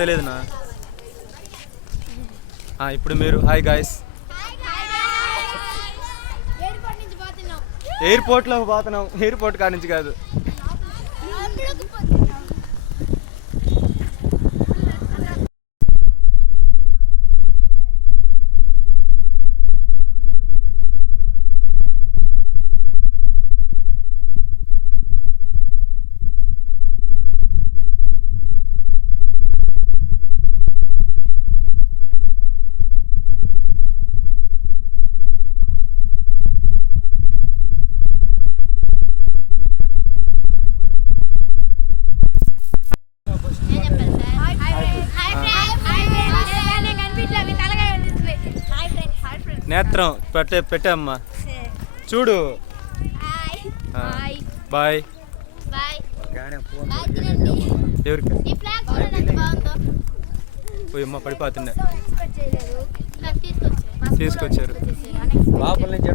తెలియదునా. ఇప్పుడు మీరు hi guys. ఎయిర్పోర్ట్లో పోతున్నాం. ఎయిర్పోర్ట్ కాడి నుంచి కాదు. నేత్రం పెట్టమ్మా చూడు. బాయ్. ఎవరికి అమ్మ పడిపోతుండే తీసుకొచ్చారు. లోపల నుంచి